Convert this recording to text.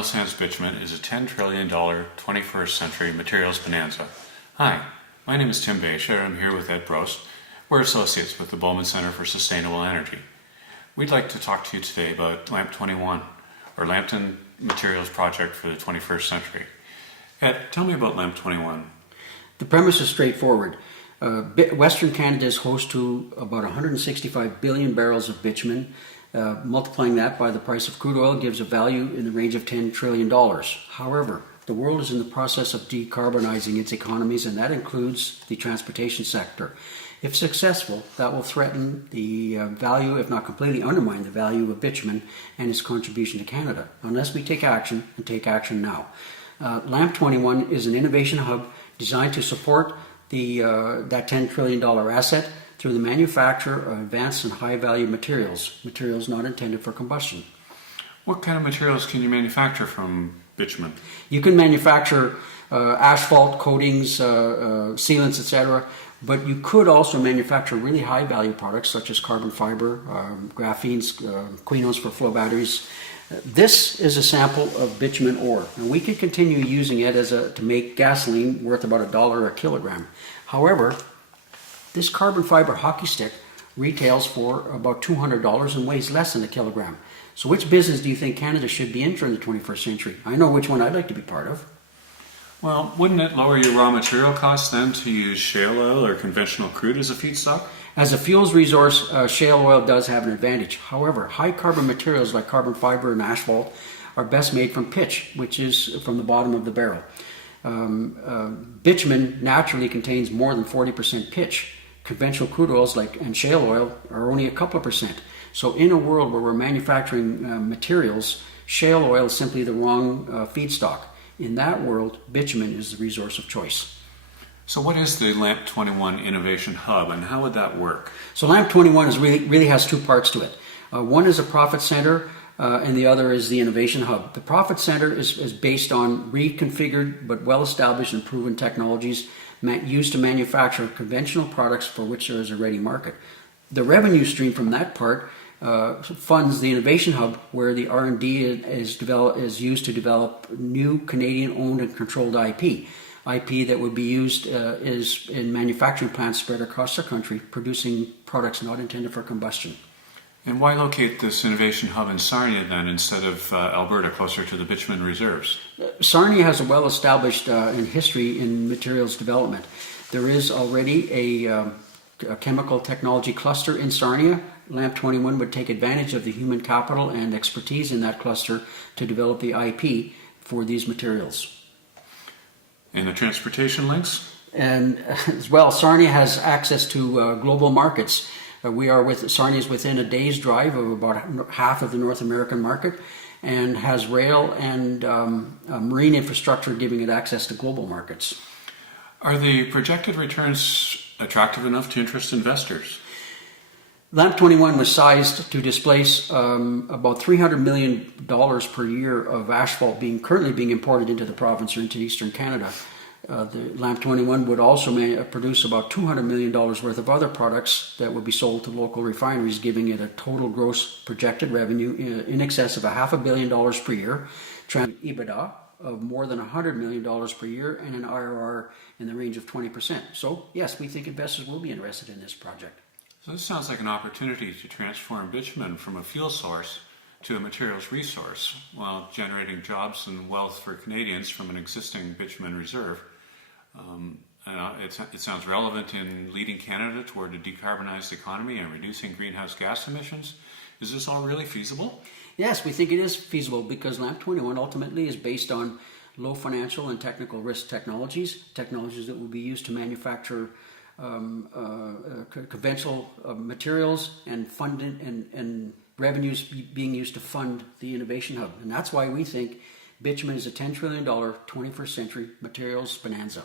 oil sands bitumen is a $10 trillion 21st century materials bonanza. Hi, my name is Tim Baisha and I'm here with Ed Brost. We're associates with the Bowman Center for Sustainable Energy. We'd like to talk to you today about LAMP 21, or Lambton Materials Project for the 21st Century. Ed, tell me about LAMP 21. The premise is straightforward. Western Canada is host to about 165 billion barrels of bitumen. Multiplying that by the price of crude oil gives a value in the range of $10 trillion. However, the world is in the process of decarbonizing its economies, and that includes the transportation sector. If successful, that will threaten the value, if not completely undermine the value of bitumen and its contribution to Canada, unless we take action, and take action now. LAMP 21 is an innovation hub designed to support that $10 trillion asset through the manufacture of advanced and high-value materials not intended for combustion. What kind of materials can you manufacture from bitumen? You can manufacture asphalt, coatings, sealants, etc., but you could also manufacture really high-value products such as carbon fiber, graphenes, quinos for flow batteries. This is a sample of bitumen ore, and we can continue using it to make gasoline worth about $1 a kilogram. However, this carbon fiber hockey stick retails for about $200 and weighs less than a kilogram. So which business do you think Canada should be in during the 21st century? I know which one I'd like to be part of. Well, wouldn't it lower your raw material costs then to use shale oil or conventional crude as a feedstock? As a fuels resource, shale oil does have an advantage. However, high carbon materials like carbon fiber and asphalt are best made from pitch, which is from the bottom of the barrel. Bitumen naturally contains more than 40% pitch. Conventional crude oils and shale oil are only a couple of percent. So in a world where we're manufacturing materials, shale oil is simply the wrong feedstock. In that world, bitumen is the resource of choice. So what is the LAMP 21 Innovation Hub and how would that work? So LAMP 21 really has two parts to it. One is a profit center and the other is the Innovation Hub. The profit center is based on reconfigured but well-established and proven technologies used to manufacture conventional products for which there is a ready market. The revenue stream from that part funds the Innovation Hub, where the R&D is used to develop new Canadian-owned and controlled IP that would be used is in manufacturing plants spread across the country, producing products not intended for combustion. And why locate this Innovation Hub in Sarnia then instead of Alberta, closer to the bitumen reserves? Sarnia has a well-established history in materials development. There is already a chemical technology cluster in Sarnia. LAMP 21 would take advantage of the human capital and expertise in that cluster to develop the IP for these materials. And the transportation links? And as well, Sarnia has access to global markets. Sarnia is within a day's drive of about half of the North American market and has rail and marine infrastructure giving it access to global markets. Are the projected returns attractive enough to interest investors? LAMP 21 was sized to displace about $300 million per year of asphalt currently being imported into the province or into eastern Canada. The LAMP 21 would also produce about $200 million worth of other products that would be sold to local refineries, giving it a total gross projected revenue in excess of $500 million per year, EBITDA of more than $100 million per year, and an IRR in the range of 20%. So yes, we think investors will be interested in this project. So this sounds like an opportunity to transform bitumen from a fuel source to a materials resource while generating jobs and wealth for Canadians from an existing bitumen reserve. It sounds relevant in leading Canada toward a decarbonized economy and reducing greenhouse gas emissions. Is this all really feasible? Yes, we think it is feasible because LAMP 21 ultimately is based on low financial and technical risk technologies that will be used to manufacture conventional materials and and revenues being used to fund the Innovation Hub. And that's why we think bitumen is a $10 trillion 21st century materials bonanza.